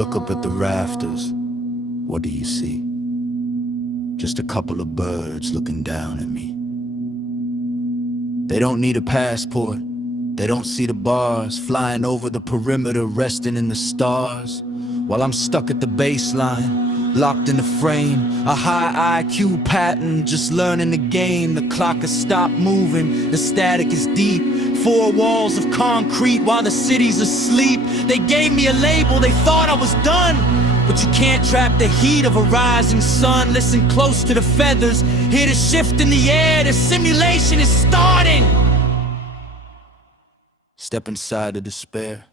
look up at the rafters, what do you see? Just a couple of birds looking down at me. They don't need a passport. They don't see the bars flying over the perimeter, resting in the stars. While I'm stuck at the baseline, locked in the frame, a high IQ pattern, just learning the game. The clock has stopped moving, the static is deep. Four walls of concrete while the city's asleep. They gave me a label, they thought I was done. But you can't trap the heat of a rising sun. Listen close to the feathers, hear the shift in the air. The simulation is starting. Step inside the despair.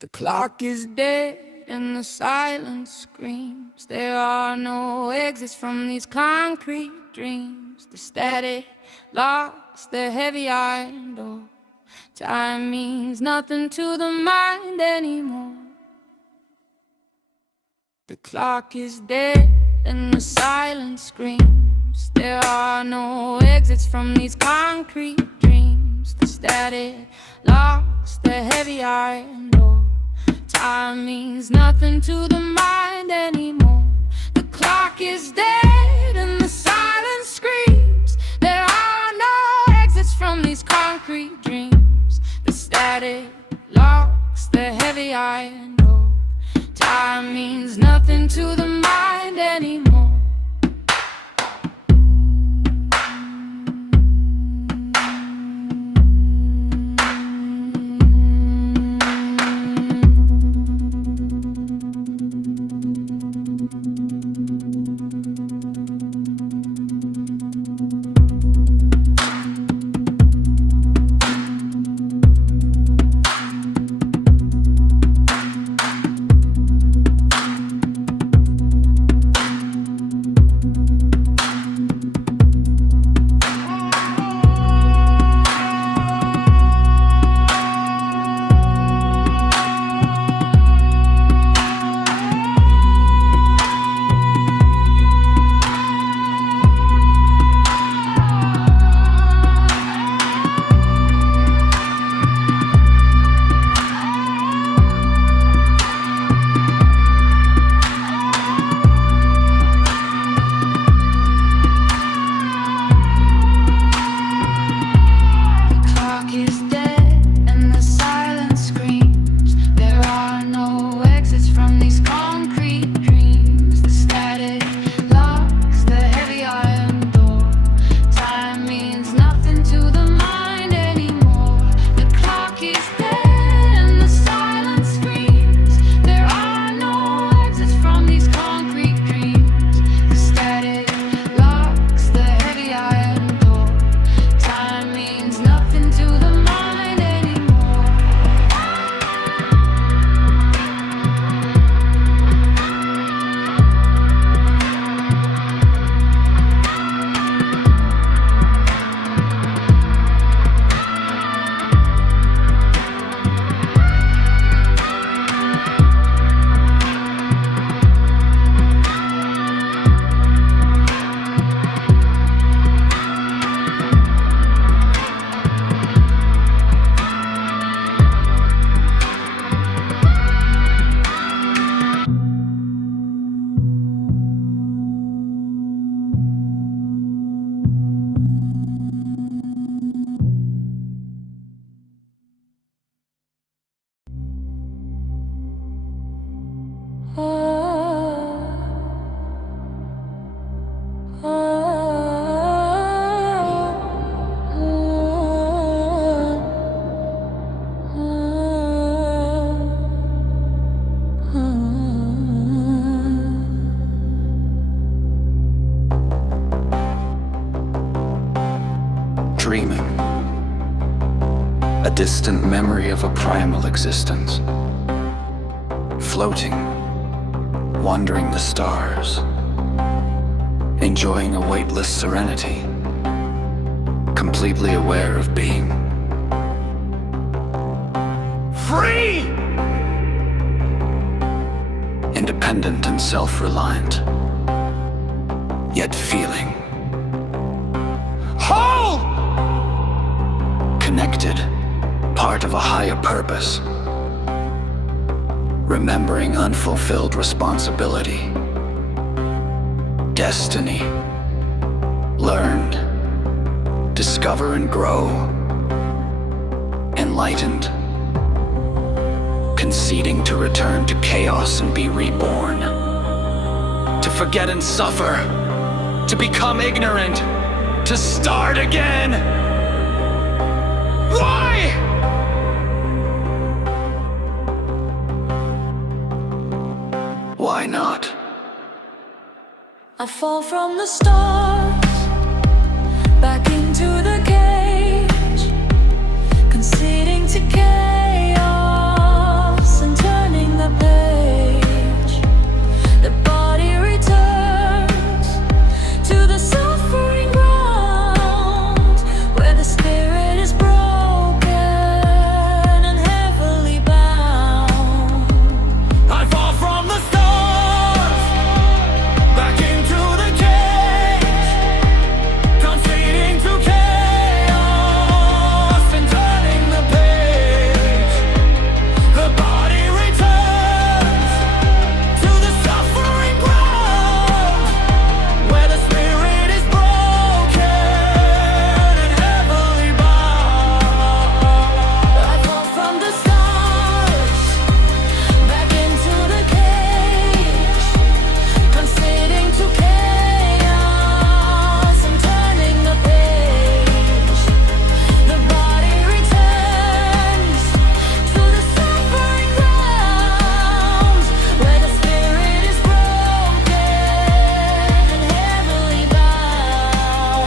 The clock is dead and the silence screams. There are no exits from these concrete dreams. The static lost the heavy iron door. Time means nothing to the mind anymore. The clock is dead and the silence screams. There are no exits from these concrete dreams. The static lost the heavy iron door. Time means nothing to the mind anymore. The clock is dead and the silence screams. There are no exits from these concrete dreams. The static locks the heavy iron door. Time means nothing to the mind anymore. Dreaming, a distant memory of a primal existence, floating, wandering the stars, enjoying a weightless serenity, completely aware of being free, independent and self-reliant, yet feeling whole. connected, part of a higher purpose. Remembering unfulfilled responsibility. Destiny. Learned. Discover and grow. Enlightened. Conceding to return to chaos and be reborn. To forget and suffer. To become ignorant. To start again. Why? Why not? I fall from the stars back into the cage, conceding to chaos and turning the page. The body returns to the suffering ground where the spirit is broken and heavily bound. I fall from the stars back into the cage, conceding to chaos and turning the page. The body returns to the suffering ground where the spirit is broken and heavily bound. I fall from the stars back into the cage, conceding to chaos and turning the page. The body returns to the suffering ground where the spirit is broken and heavily bound.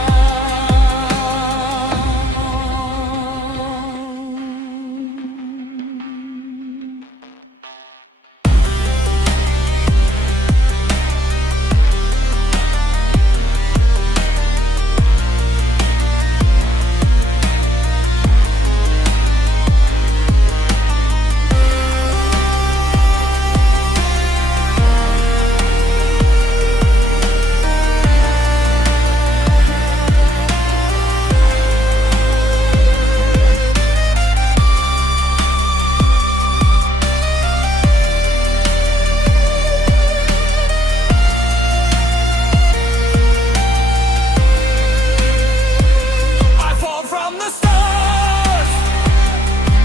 I fall from the stars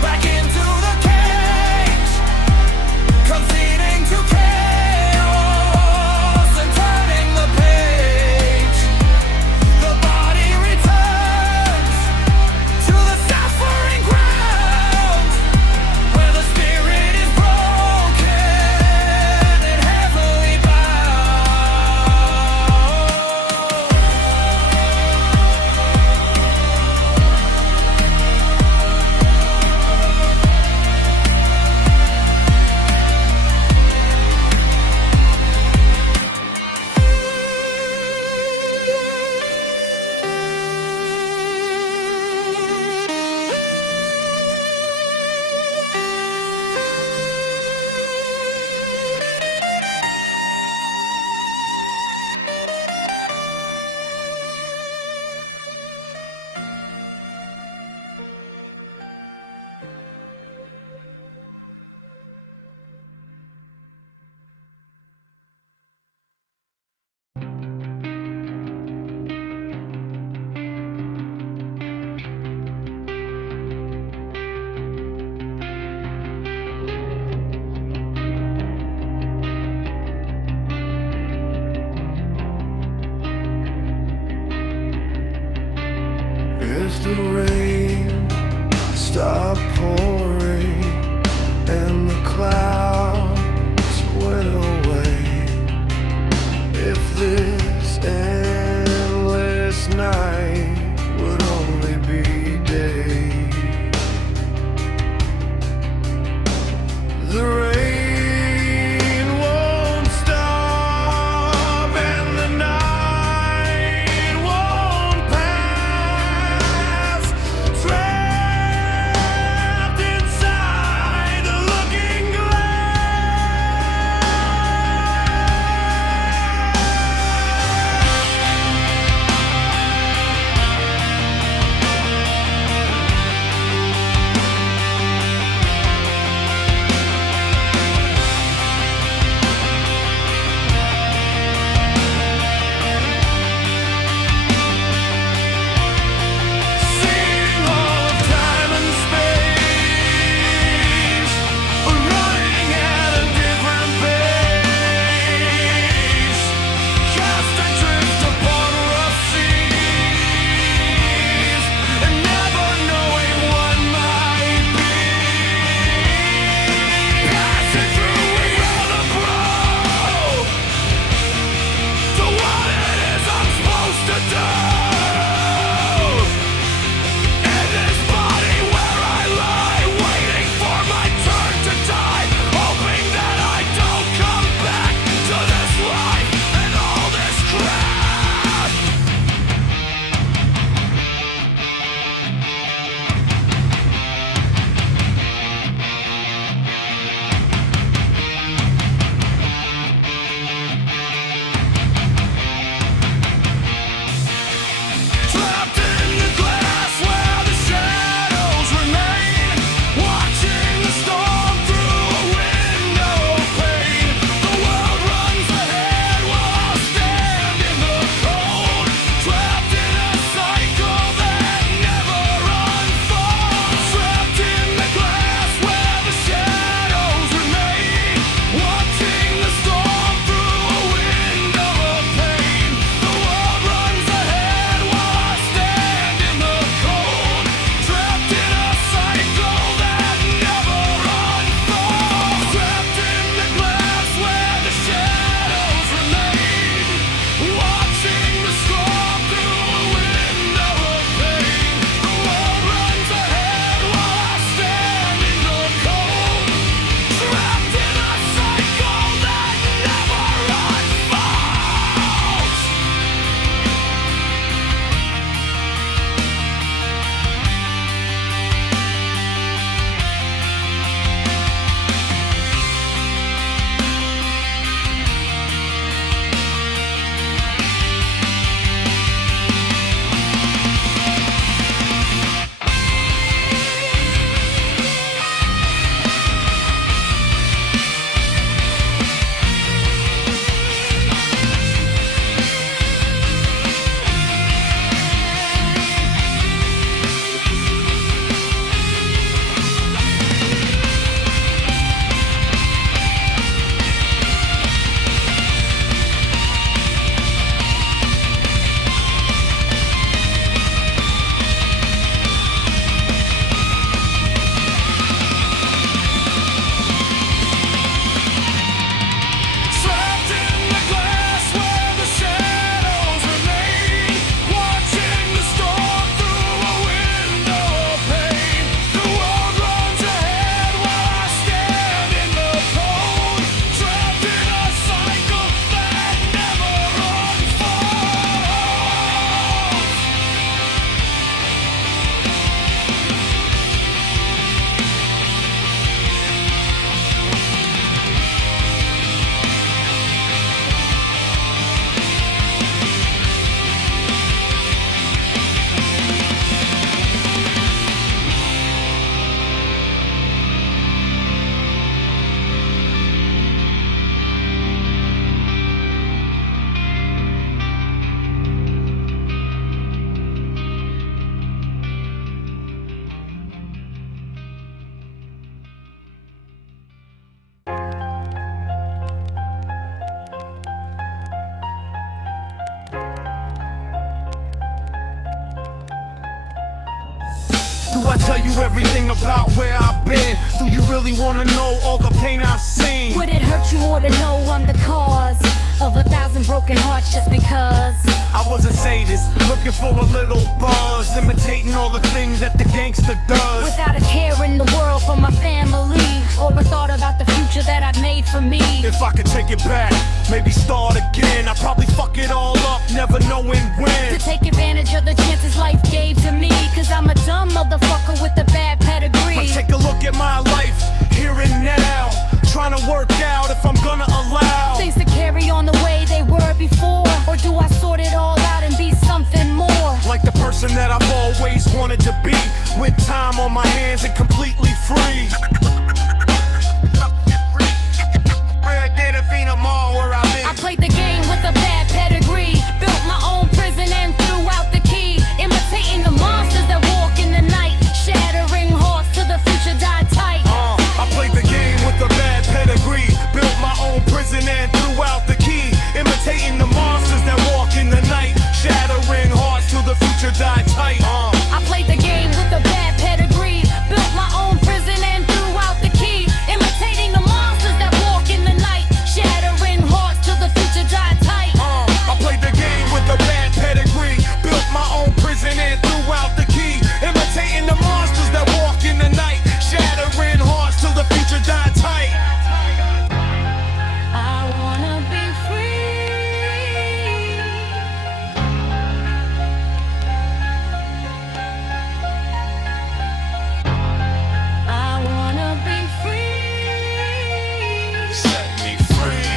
back into the cage, conceding to chaos and turning the page. The body returns to the suffering ground where the spirit is broken and heavily bound. If the rain stopped pouring and the clouds went away, if this endless night would only be day, the rain won't stop and the night won't pass, trapped in I tell you everything about where I've been? Do you really wanna know all the pain I've seen? Would it hurt you more to know I'm the cause of 1,000 broken hearts just because? I was a sadist, looking for a little buzz, imitating all the things that the gangster does. Without a care in the world for my family, or a thought about the future that I've made for me. If I could take it back, maybe start again, I'd probably fuck it all up, never knowing when. To take advantage of the chances life gave to me, cause I'm a dumb motherfucker with a bad pedigree. But take a look at my life, here and now, trying to work out if I'm gonna allow things to carry on the way they were before, or do I sort it all out and be something more? like the person that I've always wanted to be, with time on my hands and completely free. I played the game with a bad pedigree, built my own prison and threw out the key, imitating the monsters that walk in the night, shattering hearts till the future died tight. I played the game with a bad pedigree, built my own prison and threw out the key, imitating the monsters that walk in the night, shattering hearts till the future died tight. I played the game with a bad pedigree, built my own prison and threw out the key, imitating the monsters that walk in the night, shattering hearts till the future died tight. I played the game with a bad pedigree, built my own prison and threw out the key, imitating the monsters that walk in the night, shattering hearts till the future died tight. I wanna be free. I wanna be free. Set me free.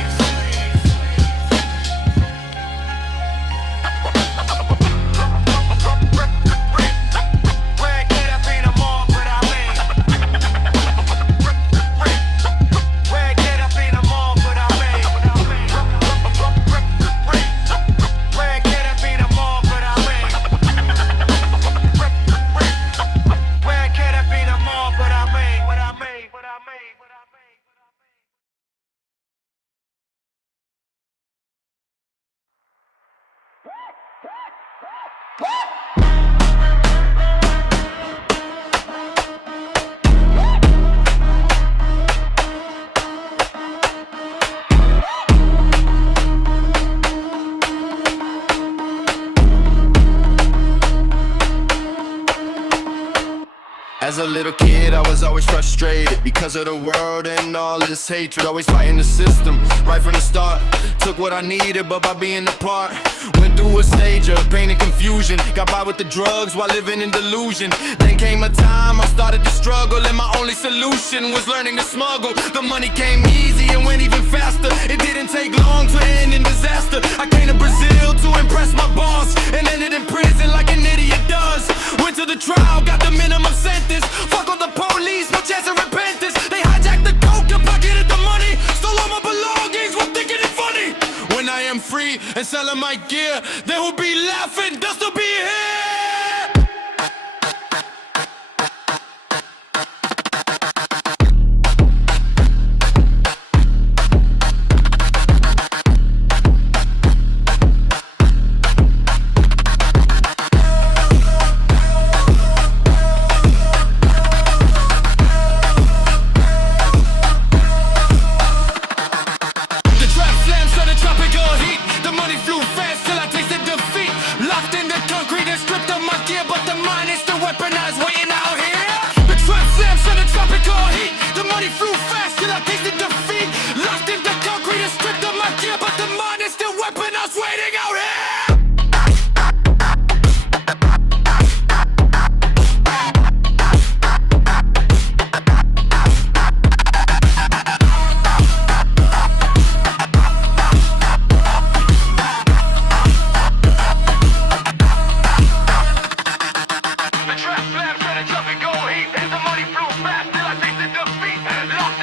As a little kid, I was always frustrated because of the world and all this hatred. Always fighting the system right from the start. Took what I needed, but by being apart, went through a stage of pain and confusion. Got by with the drugs while living in delusion. Then came a time I started to struggle, and my only solution was learning to smuggle. The money came easy and went even faster. It didn't take long to end in disaster. I came to Brazil to impress my boss, and ended in prison like an idiot does. Went to the trial, got the minimum sentence. Fuck all the police, no chance of repentance. They hijacked the coke and pocketed the money, stole all my belongings while thinking it funny. When I am free and selling my gear, they will be laughing just to be here. Locked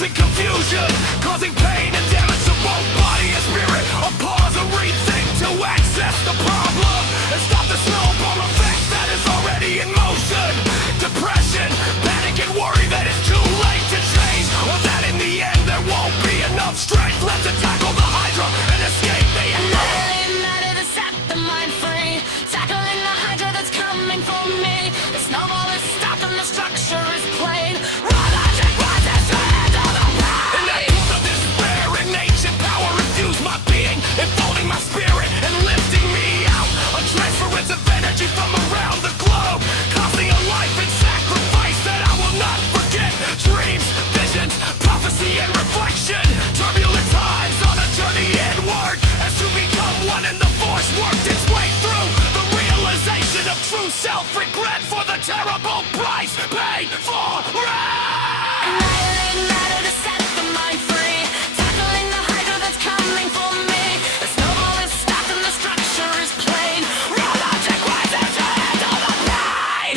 causing confusion, causing pain and damage to both body and spirit. A pause, a rethink to access the problem and stop the snowball effect that is already in motion. Depression, panic and worry that it's too late to change, or that in the end there won't be enough strength left to tackle the Hydra and escape the Annihilating matter to set the mind free, tackling the Hydra that's coming for me. The snowball is stopped and the structure is plain. Raw logic rises to handle the pain. In that pit of despair, an ancient power infused my being, enfolding my spirit and lifting me out. A transference of energy from around the globe, causing a life and sacrifice that I will not forget. Dreams, visions, prophecy and reflection. Turbulent times on a journey inward, as to become one and the force worked its way through. The realization of true self-regret for the terrible price paid for right. Annihilating matter to set the mind free, tackling the Hydra that's coming for me. The snowball is stopped and the structure is plain. Raw logic rises to handle the pain.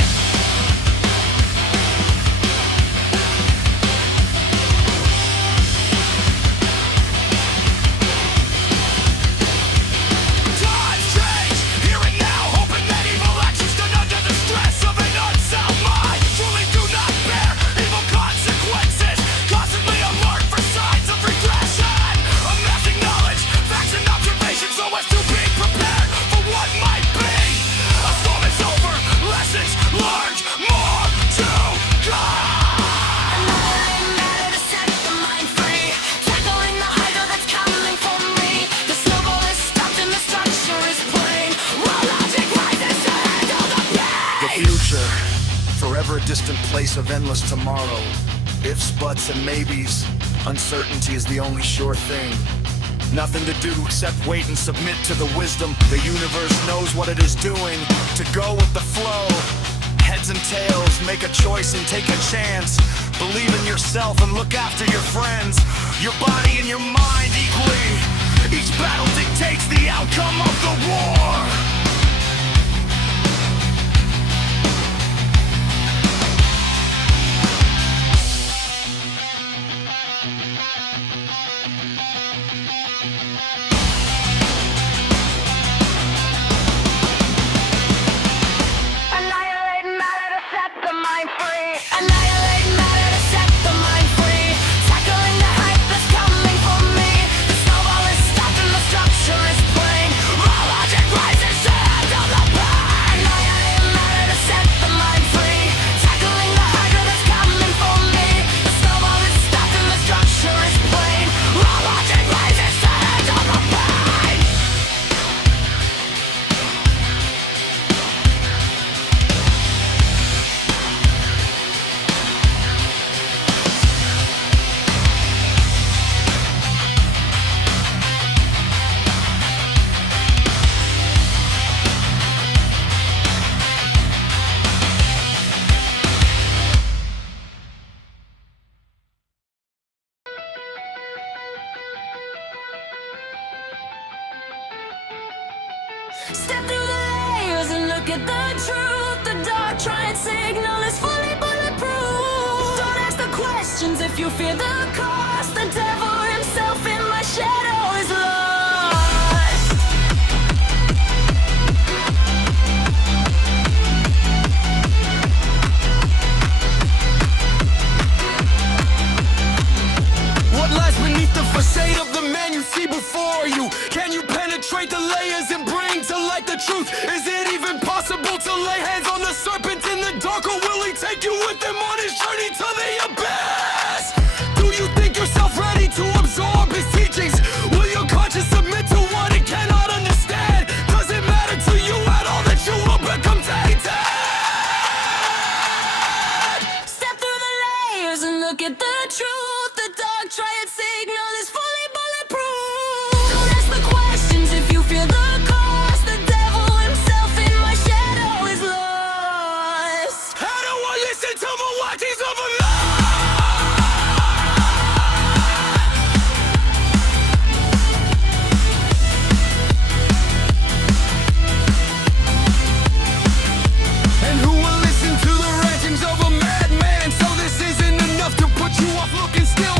Times change, here and now, hoping that evil actions done under the stress of an unsound mind truly do not bear evil consequences, constantly alert for signs of regression. Amassing knowledge, facts and observations so as to be prepared for what might be. A storm is over, lessons learned, more to come. Annihilating matter to set the mind free, tackling the Hydra that's coming for me. The snowball is stopped and the structure is plain. Raw logic rises to handle the The pain. future, forever a distant place of endless tomorrow. Ifs, buts, and maybes, uncertainty is the only sure thing. Nothing to do except wait and submit to the wisdom. The universe knows what it is doing, to go with the flow. Heads and tails, make a choice and take a chance. Believe in yourself and look after your friends. Your body and your mind equally. Each battle dictates the outcome of the war. Annihilating matter to set the mind free. Annihilating matter to set the mind free, tackling the hype that's coming for me. The snowball is stopped and the structure is plain. Raw logic rises to handle the pain. Annihilating matter to set the mind free, tackling the Hydra that's coming for me. The snowball is stopped and the structure is plain. Raw logic rises to handle the pain. Step through the layers and look at the truth. The dark triad signal is fully bulletproof. Don't ask the questions if you fear the cost. The devil himself in my shadow is lost. What lies beneath the facade of the man you see before you? Can you penetrate the layers and bring to light the truth? Is it even possible to lay hands on the serpent in the dark, or will he take you with him on his journey to the abyss? Do you think yourself ready to absorb his teachings? Will your conscience submit to what it cannot understand? Does it matter to you at all that you will become tainted? Step through the layers and look at the truth. The dark triad signal is fully bulletproof. Don't ask the questions if you feel the cost. The devil himself in my shadow is lost. How do I listen to the watchings of a lie? And who will listen to the rantings of a madman? So this isn't enough to put you off looking still.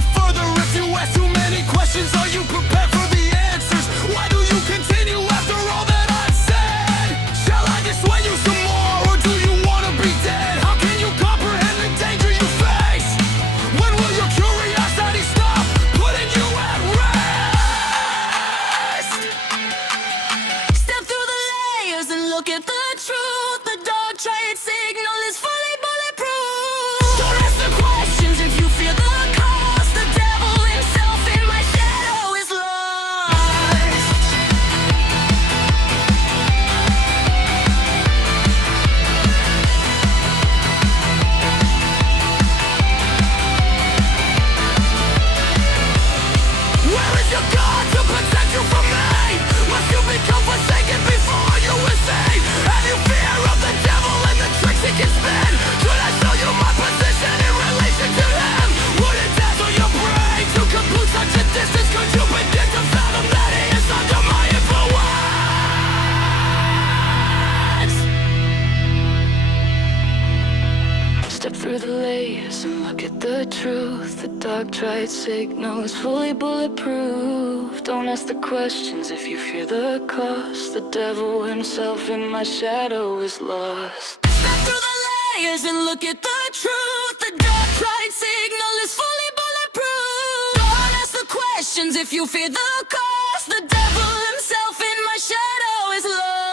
look at the truth. The dark tried signal is fully bulletproof. Don't ask the questions if you fear the cost. The devil himself in my shadow is lost. Step through the layers and look at the truth. The dark tried signal is fully bulletproof. Don't ask the questions if you fear the cost. The devil himself in my shadow is lost.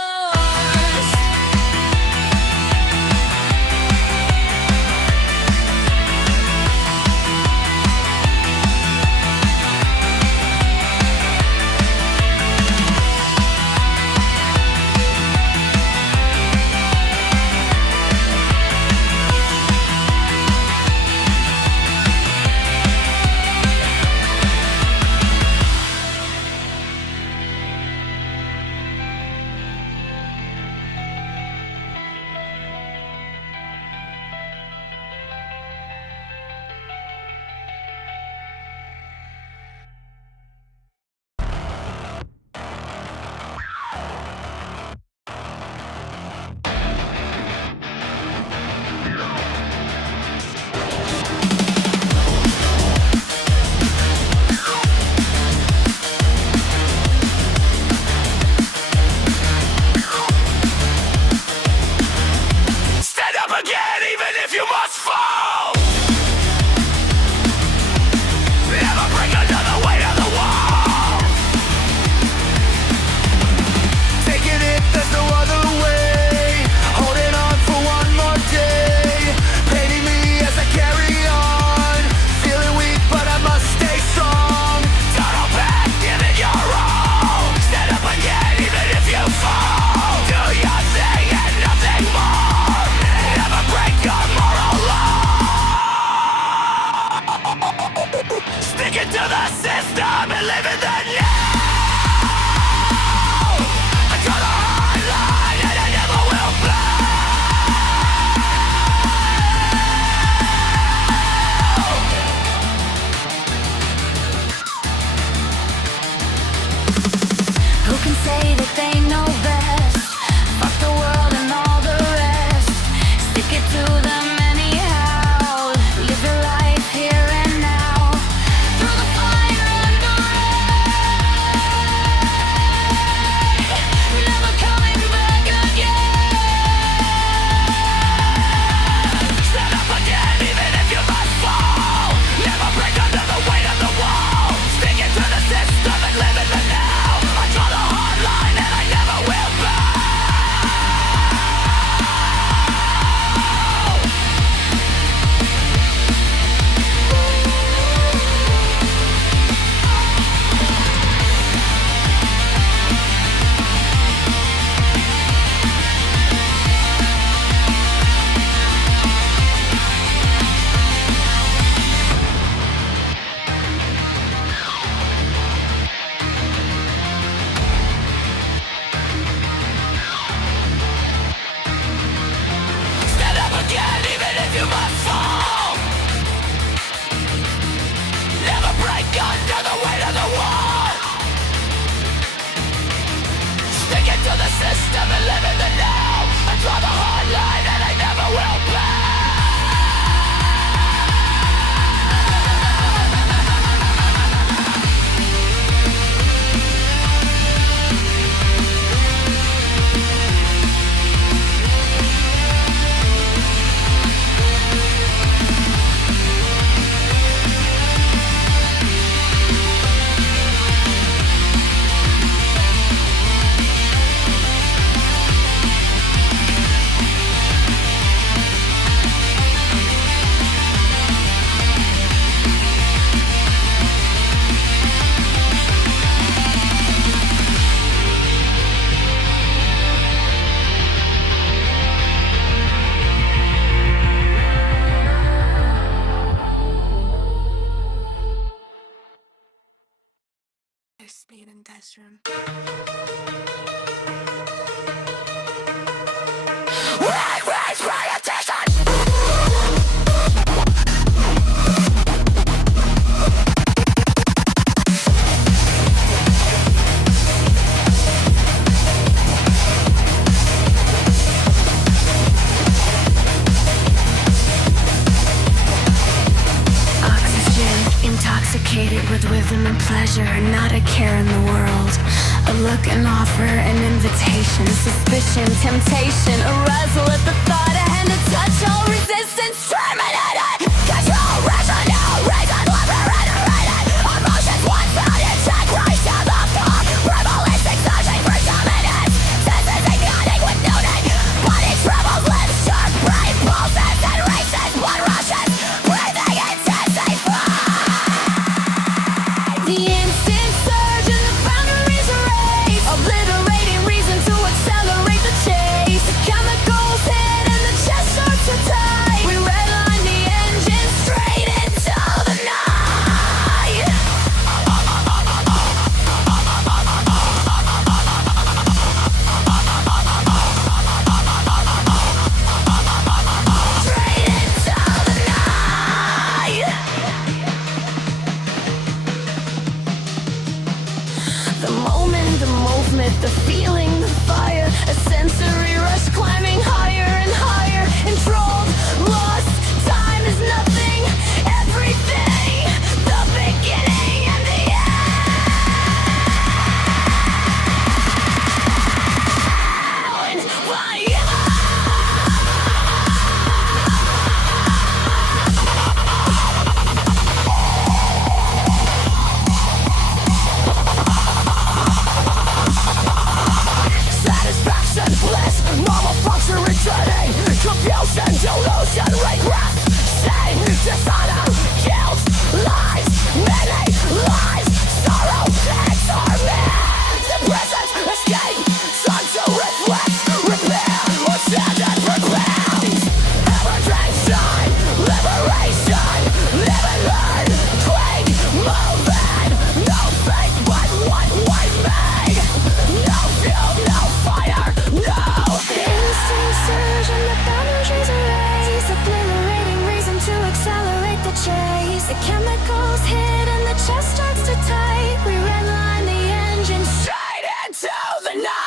Made with wisdom and pleasure, not a care in the world. A look, an offer, an invitation, suspicion, temptation, arousal at the thought, a hand to touch, all resistance terminated. Control, rational, reason, liberated. Emotions once found in check, rise to the top. Rebellistic, searching for dominance. Senses igniting with nooning. Body trembles, lips sharp, brain pulses and races, blood rushes. Breathing intensifies. The instant surge and the boundaries erase, obliterating reason to accelerate the chase. The chemicals hit and the chest starts to tight. We redline the engine straight into the night. Straight into the night. The moment, the movement, the feeling, the fire. A sensory rush climbing higher and higher. Enthralled, lost, time is nothing. Everything, the beginning and the end. Fire. Satisfaction, bliss, normal function returning. Confusion, delusion, regret. Shame, dishonor, guilt, lies, many lies, sorrow, torment. The present, escape, time to reflect, repair, or stand and prepare. Ever-drank shine, liberation, live and learn, cling, moving. No fate, but what we make. No fuel, no fire, no. The instant surge and the boundaries erase, obliterating reason to accelerate the chase. The chemicals hit and the chest starts to tight. We redline the engine straight into the night.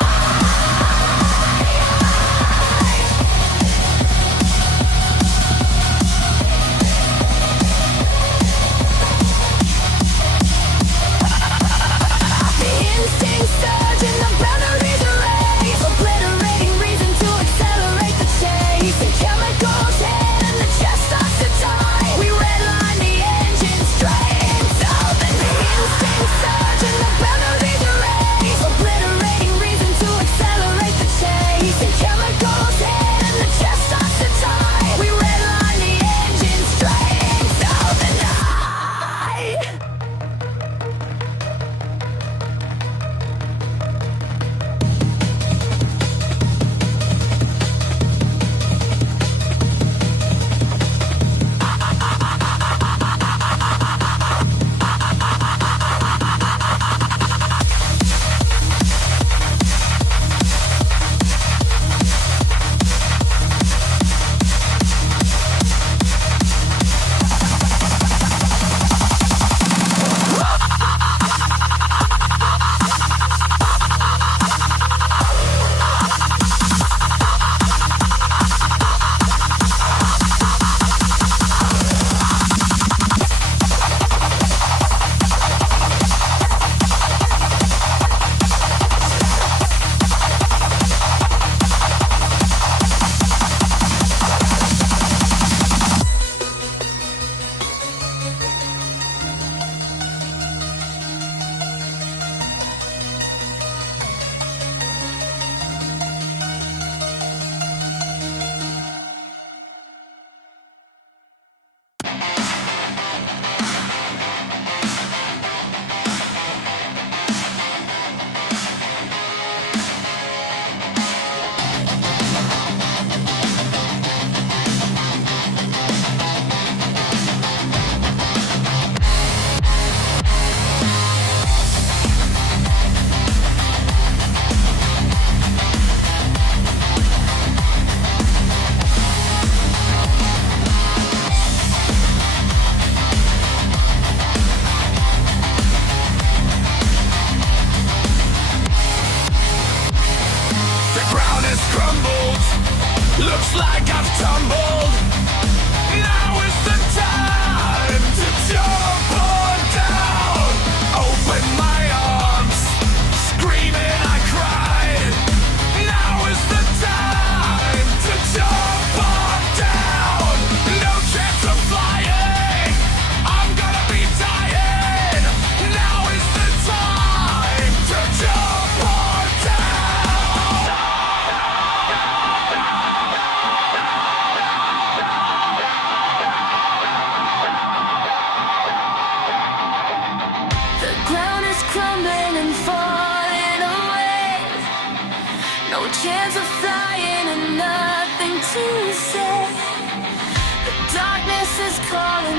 The instinct surge and the boundaries erase, obliterating reason to accelerate the chase. The chemicals hit and the chest starts to tight. We redline the engine straight into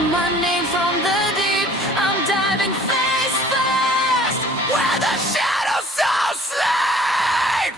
calling my name from the deep. I'm diving face first where the shadows so sleep.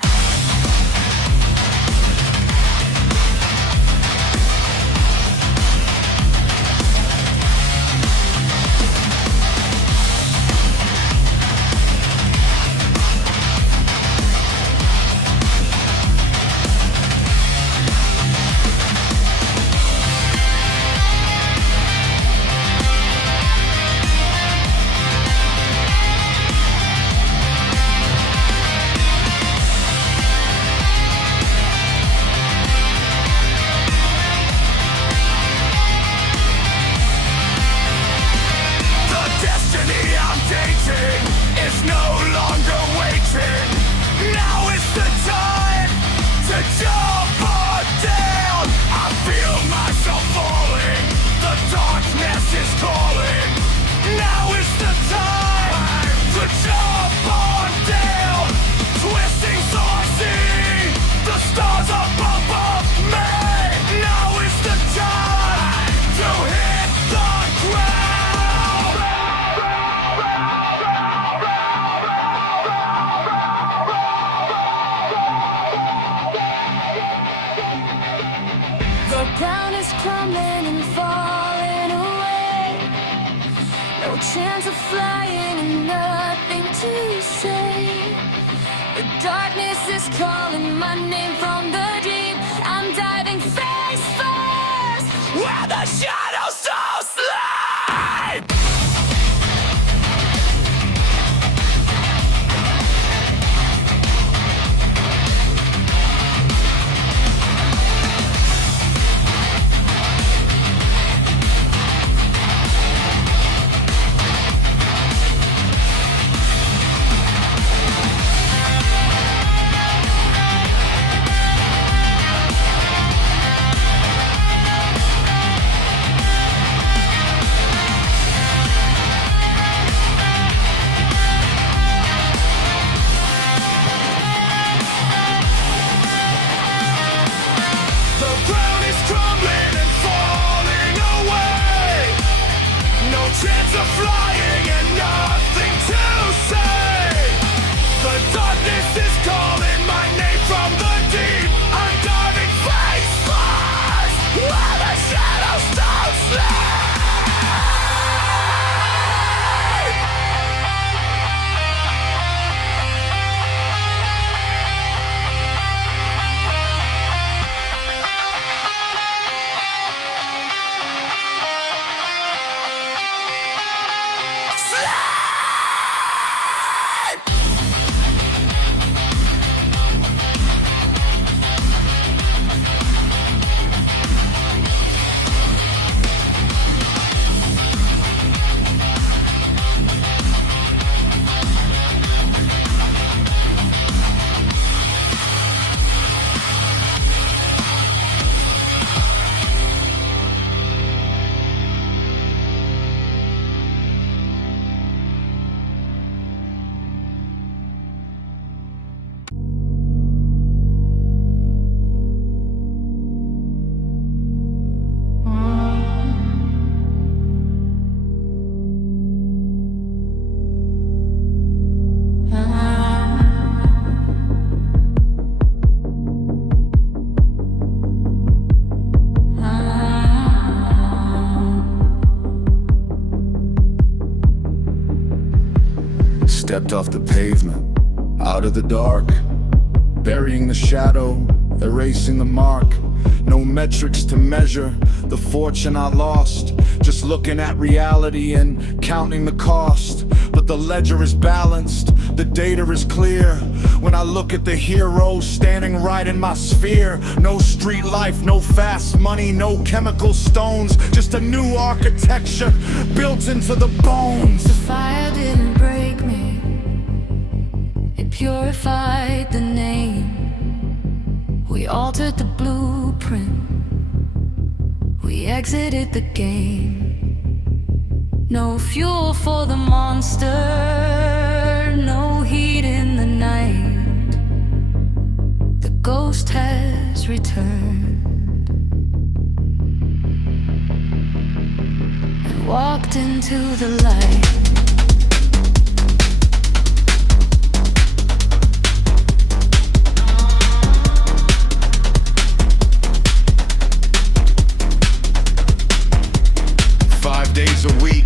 Is no longer waiting. Now is the time to jump or down. I feel myself falling. The darkness is calling. Now is the time to jump on down. Twisting so I see the stars up above me. Now is the time to hit the ground. The ground is crumbling and falling away. No chance of flying and nothing to say. The darkness is calling my name from the deep. I'm diving face first Where the shadows don't sleep. Chance of flying and nothing to say. The darkness is calling my name from the deep. I'm diving face first where the shadows don't sleep. Stepped off the pavement, out of the dark, burying the shadow, erasing the mark. No metrics to measure the fortune I lost, just looking at reality and counting the cost. But the ledger is balanced, the data is clear. When I look at the heroes standing right in my sphere. No street life, no fast money, no chemical stones, just a new architecture built into the bones. The fire didn't break me, it purified the name. We altered the blueprint, we exited the game. No fuel for the monster, no heat in the night. The ghost has returned, walked into the light. Days a week,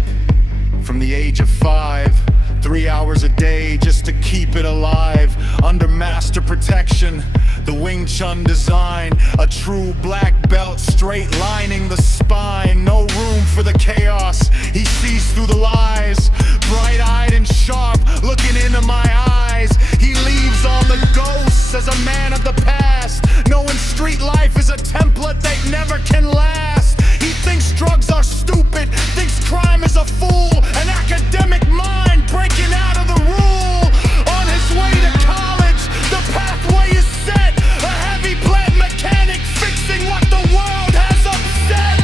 from the age of 5, 3 hours a day just to keep it alive. Under master protection, the Wing Chun design, a true black belt straight lining the spine. No room for the chaos, he sees through the lies. Bright-eyed and sharp, looking into my eyes. He leaves all the ghosts as a man of the past, knowing street life is a template that never can last. He thinks drugs are stupid, thinks crime is a fool, an academic mind breaking out of the rule. On his way to college, the pathway is set, a heavy plant mechanic fixing what the world has upset.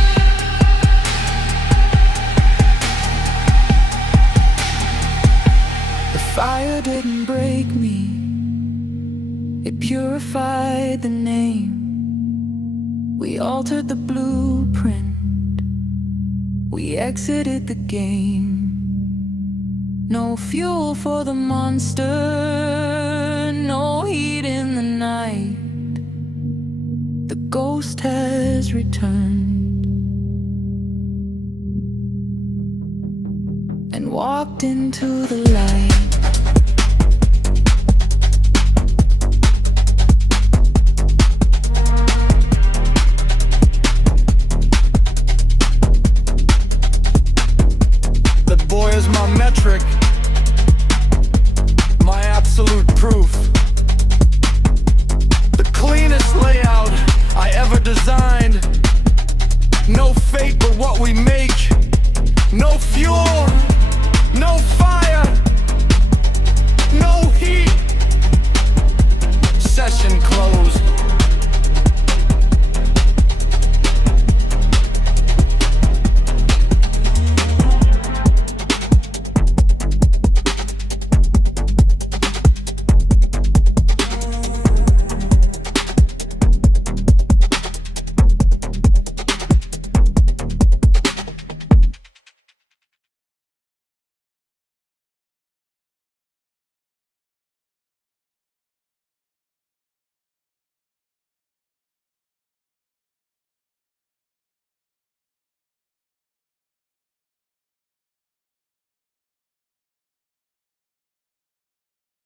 The fire didn't break me, it purified the name. We altered the blueprint, we exited the game. No fuel for the monster, no heat in the night. The ghost has returned and walked into the light.